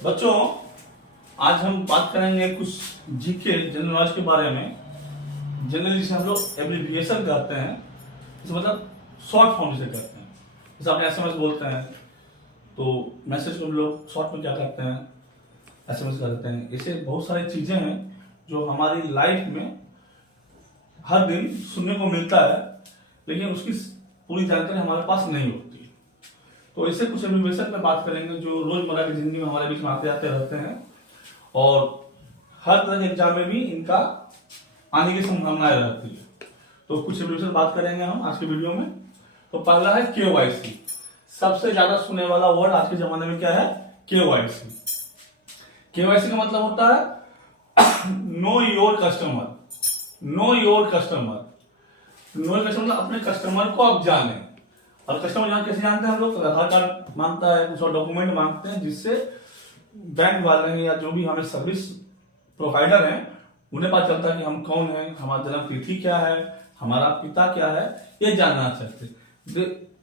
बच्चों, आज हम बात करेंगे कुछ जीके जनरल नॉलेज के बारे में। जनरली जिसे हम लोग एब्रिविएशन कहते हैं, इसे मतलब शॉर्ट फॉर्म जिसे कहते हैं। जैसे आपने एसएमएस बोलते हैं तो मैसेज को हम लोग शॉर्ट में क्या करते हैं, एसएमएस करते हैं। ऐसे बहुत सारी चीजें हैं जो हमारी लाइफ में हर दिन सुनने को मिलता है, लेकिन उसकी पूरी जानकारी हमारे पास नहीं होती। तो इससे कुछ एब्रिविएशन में बात करेंगे जो रोजमर्रा की जिंदगी में हमारे बीच में आते जाते रहते हैं और हर तरह के एग्जाम में भी इनका आने की संभावनाएं रहती है। तो कुछ एब्रिविएशन बात करेंगे हम आज के वीडियो में। तो पहला है केवाईसी। सबसे ज्यादा सुने वाला वर्ड आज के जमाने में क्या है? केवाईसी। केवाईसी का मतलब होता है know your customer. Know your customer. Know your customer मतलब अपने कस्टमर को आप जाने। और कस्टमर जान कैसे जानते हैं हम लोग? आधार कार्ड मांगता है, कुछ और डॉक्यूमेंट मांगते हैं जिससे बैंक वाले हैं या जो भी हमें सर्विस प्रोवाइडर हैं उन्हें पता चलता है कि हम कौन है, हमारा जन्म तिथि क्या है, हमारा पिता क्या है, ये जानना चाहते।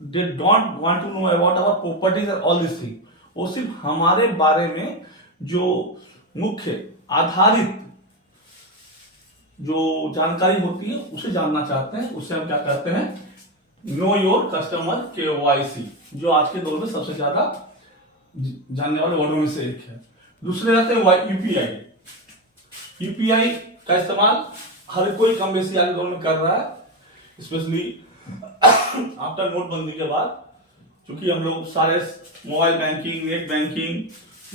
They don't want to know about our properties और ऑल दिस थिंग। वो सिर्फ हमारे बारे में जो मुख्य आधारित जो जानकारी होती है उसे जानना चाहते हैं। उससे हम क्या करते हैं? नो योर कस्टमर केवाईसी, जो आज के दौर में सबसे ज्यादा जानने वाले वर्डों में से एक है। दूसरे रहते हैं यूपीआई। यूपीआई का इस्तेमाल हर कोई कम बेसी आज के दौर में कर रहा है, स्पेशली आफ्टर नोटबंदी के बाद। क्योंकि हम लोग सारे mobile banking, net banking,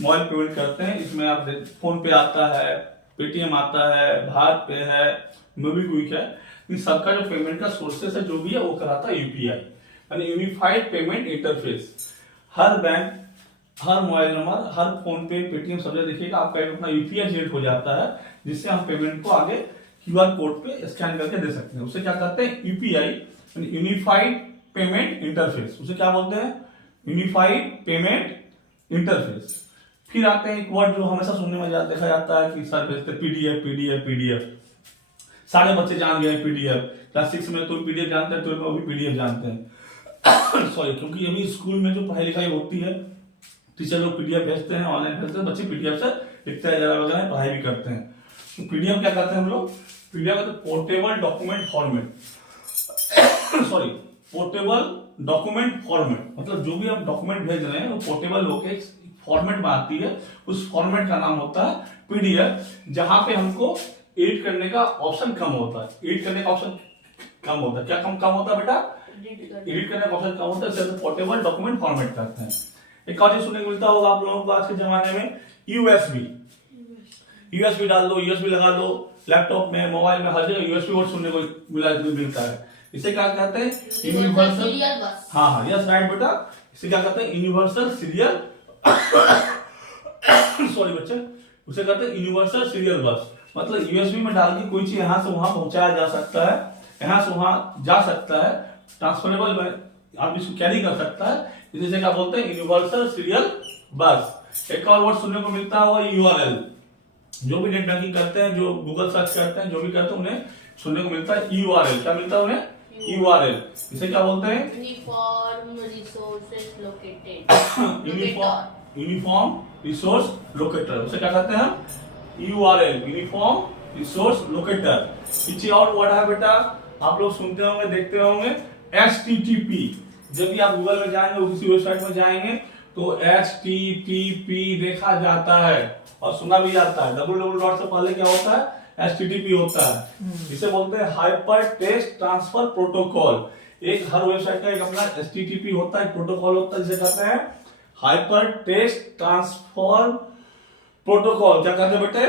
mobile payment करते हैं। इसमें आप फोन पे आता है, पेटीएम आता है, भारत पे है, मोबीक्विक है। इन सबका जो पेमेंट का सोर्सेस है जो भी है वो कराता है यूपीआई, यानी यूनिफाइड पेमेंट इंटरफेस। हर बैंक, हर मोबाइल नंबर, हर फोन पे, पेटीएम सब जगह देखिएगा आपका एक अपना यूपीआई जनरेट हो जाता है, जिससे हम पेमेंट को आगे क्यूआर कोड पे स्कैन करके दे सकते हैं। उसे क्या कहते हैं? UPI, unified payment interface. उसे क्या बोलते हैं? Unified payment interface. फिर आते हैं एक वर्ड जो हमेशा सुनने में देखा जाता है कि सर भेजते पीडीएफ पीडीएफ पीडीएफ। सारे बच्चे जान गए पीडीएफ। क्लास 6 में तो पीडीएफ जानते हैं, तो अभी पीडीएफ जानते हैं। सॉरी, क्योंकि अभी स्कूल में जो पढ़ाई लिखाई होती है, टीचर लोग पीडीएफ भेजते हैं, ऑनलाइन भेजते हैं, बच्चे पीडीएफ से लिखते हैं, वगैरह पढ़ाई भी करते हैं। तो पीडीएफ क्या करते हैं हम लोग? पीडीएफ मतलब portable document format. Sorry, portable document format मतलब जो भी आप डॉक्यूमेंट भेज रहे हैं वो पोर्टेबल होके फॉर्मेट में आती है। उस फॉर्मेट का नाम होता है पीडीएफ, जहां पे हमको एडिट करने का ऑप्शन कम होता है। एडिट करने का ऑप्शन कम होता है। क्या कम होता है बेटा? एडिट करने का ऑप्शन कम होता है, इसे पोर्टेबल डॉक्यूमेंट फॉर्मेट करते हैं। एक और चीज सुनने को मिलता होगा आप लोगों को आज के जमाने में, यूएसबी। यूएसबी डाल दो, यूएसबी लगा दो, लैपटॉप में, मोबाइल में, हर जगह यूएसबी वर्ड सुनने को मिलता है। इसे क्या कहते हैं? यूनिवर्सल। हाँ, यस राइट बेटा। इसे क्या कहते हैं? Universal serial. सॉरी बच्चे, उसे कहते हैं यूनिवर्सल सीरियल बस। मतलब यूएसबी में डाल के कोई चीज यहां से वहां पहुंचाया जा सकता है, यहां से वहां जा सकता है, ट्रांसफरेबल में आप इसको कैरी कर सकता है। इसे क्या बोलते हैं? यूनिवर्सल सीरियल बस। एक और वर्ड सुनने को मिलता है वो यूआरएल। जो भी नेट बैंकिंग करते हैं, जो गूगल सर्च करते हैं, जो भी करते हैं, उन्हें सुनने को मिलता है यूआरएल। क्या मिलता है उन्हें? यूआरएल। इसे क्या बोलते हैं? Uniform resources located. Uniform resource locator. उसे क्या कहते हैं हम? URL, uniform resource locator. पीछे और वर्ड है बेटा, आप लोग सुनते होंगे, देखते होंगे, एचटीटीपी। जब भी आप गूगल में जाएंगे, किसी वेबसाइट में जाएंगे तो एचटीटीपी देखा जाता है और सुना भी जाता है। www से पहले क्या होता है? एचटीटीपी होता है। इसे बोलते हैं हाइपर टेक्स्ट ट्रांसफर प्रोटोकॉल। एक हर वेबसाइट का एक अपना एचटीटीपी होता है, प्रोटोकॉल होता है, जिसे कहते हैं हाइपर टेक्स्ट ट्रांसफर प्रोटोकॉल। क्या कहते हैं बेटे?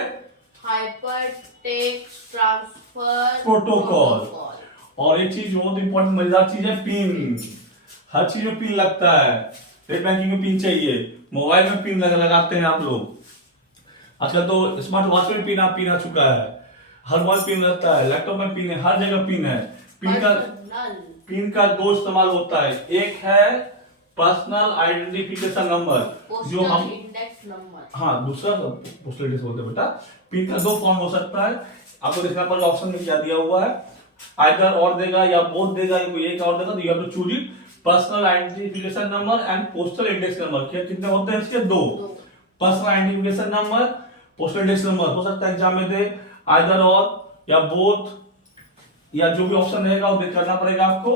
Hyper text transfer protocol. और एक चीज बहुत इंपॉर्टेंट मजेदार चीज है, पिन। हर चीज में पिन लगता है। नेट बैंकिंग में पिन चाहिए, मोबाइल में पिन लगाते हैं आप लोग। आजकल तो स्मार्ट वॉच में पिन आ चुका है, हर मोबाइल पिन रहता है, लैपटॉप में पिन है, हर जगह पिन है। पिन का दो इस्तेमाल होता है। एक है पर्सनल आइडेंटिफिकेशन नंबर, जो हम इंडेक्स नंबर। हाँ, दूसरा पोस्टल एड्रेस बोलते हैं बेटा। पिन का दो फॉर्म हो सकता है, आपको देखना पड़ेगा ऑप्शन में क्या दिया हुआ है। आइदर और देगा या बोथ देगा, या कोई एक और देगा, तो you have to choose it. Personal identification number and postal index number. क्या कितने होते हैं इसके? दो। Personal identification number, postal address number. हो सकता है एग्जाम में दे आइदर और या बोथ या जो भी ऑप्शन रहेगा वो करना पड़ेगा आपको।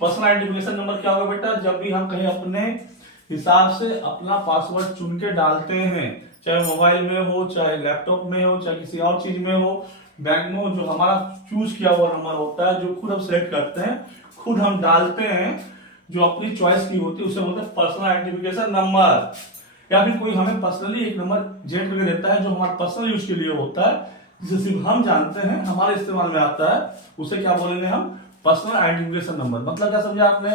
पर्सनल आइडेंटिफिकेशन नंबर क्या होगा बेटा, जब भी हम कहीं अपने हिसाब से अपना पासवर्ड चुन के डालते हैं, चाहे मोबाइल में हो, चाहे लैपटॉप में हो, चाहे किसी और चीज में हो, बैंक में हो, जो हमारा चूज किया हुआ नंबर होता है, जो खुद हम सेलेक्ट करते हैं, खुद हम डालते हैं, जो अपनी चॉइस की होती है, उसे बोलते हैं पर्सनल आइडेंटिफिकेशन नंबर। या फिर कोई हमें पर्सनली एक नंबर जेनरेट करके देता है जो हमारे पर्सनल यूज के लिए होता है, जिसे सिर्फ हम जानते हैं, हमारे इस्तेमाल में आता है, उसे क्या बोलेंगे हम, पर्सनल आइडेंटिफिकेशन नंबर। मतलब क्या समझा आपने,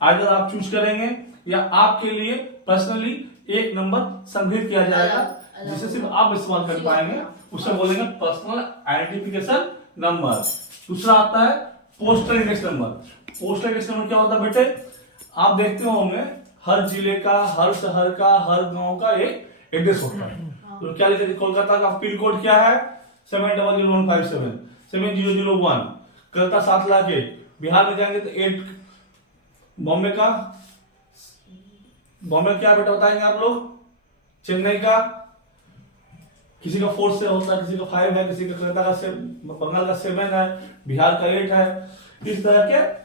अगर आप चूज करेंगे या आपके लिए पर्सनली एक नंबर संग्रहित किया जाएगा जिसे सिर्फ आप इस्तेमाल कर पाएंगे, उसे बोलेंगे पर्सनल आइडेंटिफिकेशन नंबर। दूसरा आता है postal index number. Postal index number क्या होता है बेटे, आप देखते होंगे हर जिले का, हर शहर का, हर गांव का एक एड्रेस होता है। तो क्या लिखे, कोलकाता का पिन कोड क्या है 700157, 7001, कलकत्ता 7,01,000, बिहार में जाएंगे तो 8, बॉम्बे का, बॉम्बे क्या बेटा बताएंगे आप लोग, चेन्नई का, किसी का 4 से होता है, किसी का 5 है, किसी का कलकत्ता का बंगाल का 7 है, बिहार का 8 है। इस तरह के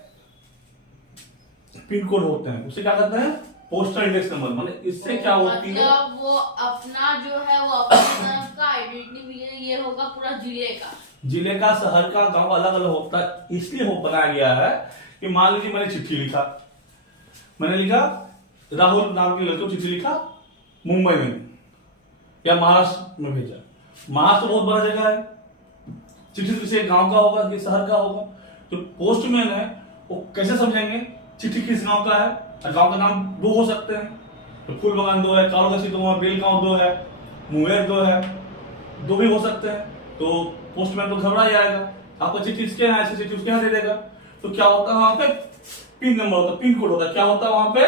पिन कोड होते हैं, उसे क्या कहते हैं, पोस्टल इंडेक्स नंबर। मतलब इससे क्या होती है, मतलब वो अपना जो है वो अपनी तरफ का आइडेंटिफिकेशन ये होगा पूरा जिले का, जिले का, शहर का, गांव अलग अलग होता है। इसलिए वो बनाया गया है कि मान लीजिए मैंने चिट्ठी लिखा, मैंने लिखा राहुल नाम के लड़के को चिट्ठी लिखा मुंबई में या महाराष्ट्र में भेजा। महाराष्ट्र बहुत बड़ा जगह है, चिट्ठी किसी गांव का होगा कि शहर का होगा, तो पोस्टमैन है वो कैसे समझेंगे चिट्ठी किस गांव का है। गांव का नाम 2 हो सकते हैं, तो फूलबागान 2 है, कालोगाछी 2 है, बेलगांव 2 है, मुंगेर 2 है, 2 भी हो सकते हैं। तो पोस्टमैन तो घबरा जाएगा, आपका चिट्ठी इसके यहाँ, ऐसी चिट्ठी उसके यहाँ दे देगा। तो क्या होता है वहां पे पिन नंबर होता है, पिन कोड होता है। क्या होता है वहां पे,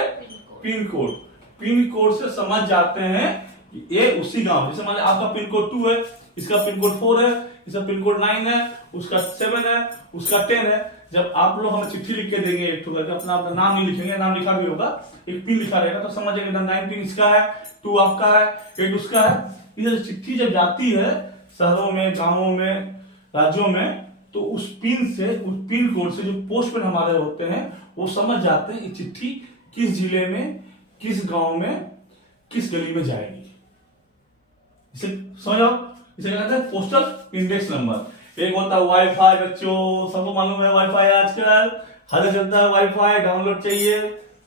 पिन कोड। पिन कोड से समझ जाते हैं कि ये उसी गांव, जैसे मान लीजिए आपका पिन कोड 2 है, इसका पिन कोड 4 है, इसका पिन कोड 9 है, उसका 7 है, उसका 10 है। जब आप लोग हमें चिट्ठी लिख के देंगे एक तो करके, अपना नाम नहीं लिखेंगे, नाम लिखा भी होगा, एक पिन लिखा रहेगा, तो समझेंगे 9 पिन इसका है, 2 आपका है, 8 उसका है। इधर चिट्ठी जब जाती है शहरों में, गांवों में, राज्यों में, तो उस पिन से, उस पिन कोड से जो पोस्टमैन हमारे होते हैं वो समझ जाते हैं ये चिट्ठी किस जिले में, किस गांव में, किस गली में जाएगी। इसे समझ आओ, इसे कहते हैं पोस्टल इंडेक्स नंबर। एक होता है वाईफाई, बच्चों सबको मालूम है वाईफाई आजकल हर चलता है, वाईफाई डाउनलोड चाहिए,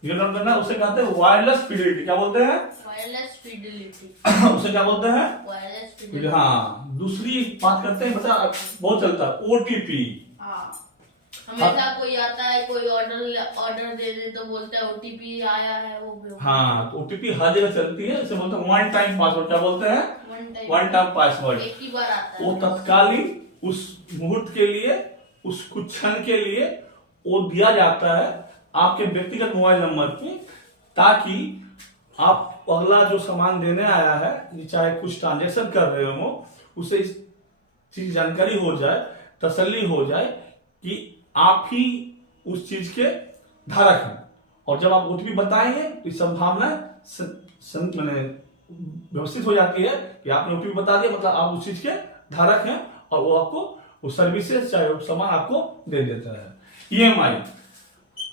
ये डाउनलोड करना, उसे कहते हैं वायरलेस फिडेलिटी। क्या बोलते हैं, वायरलेस फिडेलिटी, उसे क्या बोलते हैं, वायरलेस फिडेलिटी। हाँ। दूसरी बात करते हैं बच्चा, बहुत चलता है ओटीपी। हाँ, हमेशा कोई आता है, कोई ऑर्डर दे दे तो बोलते हैं ओटीपी आया है, वो हाँ, तो ओटीपी हर जगह चलती है, इसे बोलते हैं वन टाइम पासवर्ड। क्या बोलते हैं, वन टाइम पासवर्ड। एक ही बार आता है, वो तत्कालीन उस मुहूर्त के लिए, उस कुछ क्षण के लिए वो दिया जाता है आपके व्यक्तिगत मोबाइल नंबर पे, ताकि आप अगला जो सामान देने आया है, चाहे कुछ ट्रांजेक्शन कर रहे हो, उसे इस चीज जानकारी हो जाए, तसल्ली हो जाए कि आप ही उस चीज के धारक हैं। और जब आप ओटीपी बताएंगे तो इस संभावना व्यवस्थित हो जाती है कि आपने ओटीपी बता दिया, मतलब आप उस चीज के धारक हैं और वो आपको उस सर्विसेज, चाहे वो सामान आपको दे देता है। ईएमआई,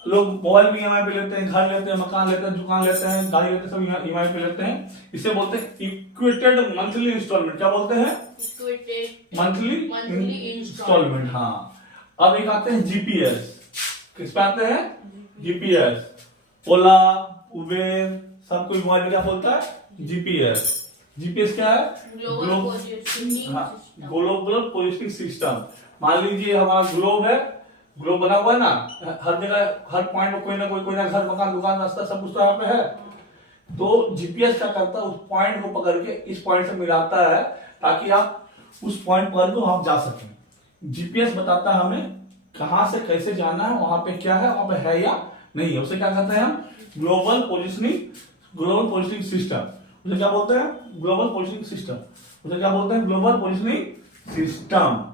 लोग मोबाइल में ईएमआई पे लेते हैं, घर लेते हैं, मकान लेते हैं, दुकान लेते हैं, गाड़ी लेते हैं, सब ईएमआई पे लेते हैं। इसे बोलते हैं इक्वेटेड मंथली इंस्टॉलमेंट। क्या बोलते हैं, इक्वेटेड मंथली इंस्टॉलमेंट। हाँ। अब एक आते हैं जीपीएस। किस पे आते हैं, जीपीएस। ओला, उबेर, सब कोई मोबाइल में क्या बोलता है, जीपीएस। जीपीएस क्या है, ग्लोबल पोजिशनिंग सिस्टम। मान लीजिए हमारा ग्लोब है, ग्लोब बना हुआ है ना, हर जगह, हर पॉइंट में कोई ना कोई ना घर, मकान, दुकान, रास्ता सब कुछ तो यहाँ पे है। तो जीपीएस क्या करता है, उस पॉइंट को पकड़ के इस पॉइंट से मिलाता है, ताकि आप उस पॉइंट पर को आप जा सकें। जीपीएस बताता है हमें कहां से कैसे जाना है, वहां पे क्या है, वहां पे है या नहीं है। उसे क्या कहते हैं हम, ग्लोबल पोजिशनिंग सिस्टम। उसे क्या बोलते हैं, ग्लोबल पोजिशनिंग सिस्टम। उसे क्या बोलते हैं, ग्लोबल पोजिशनिंग सिस्टम।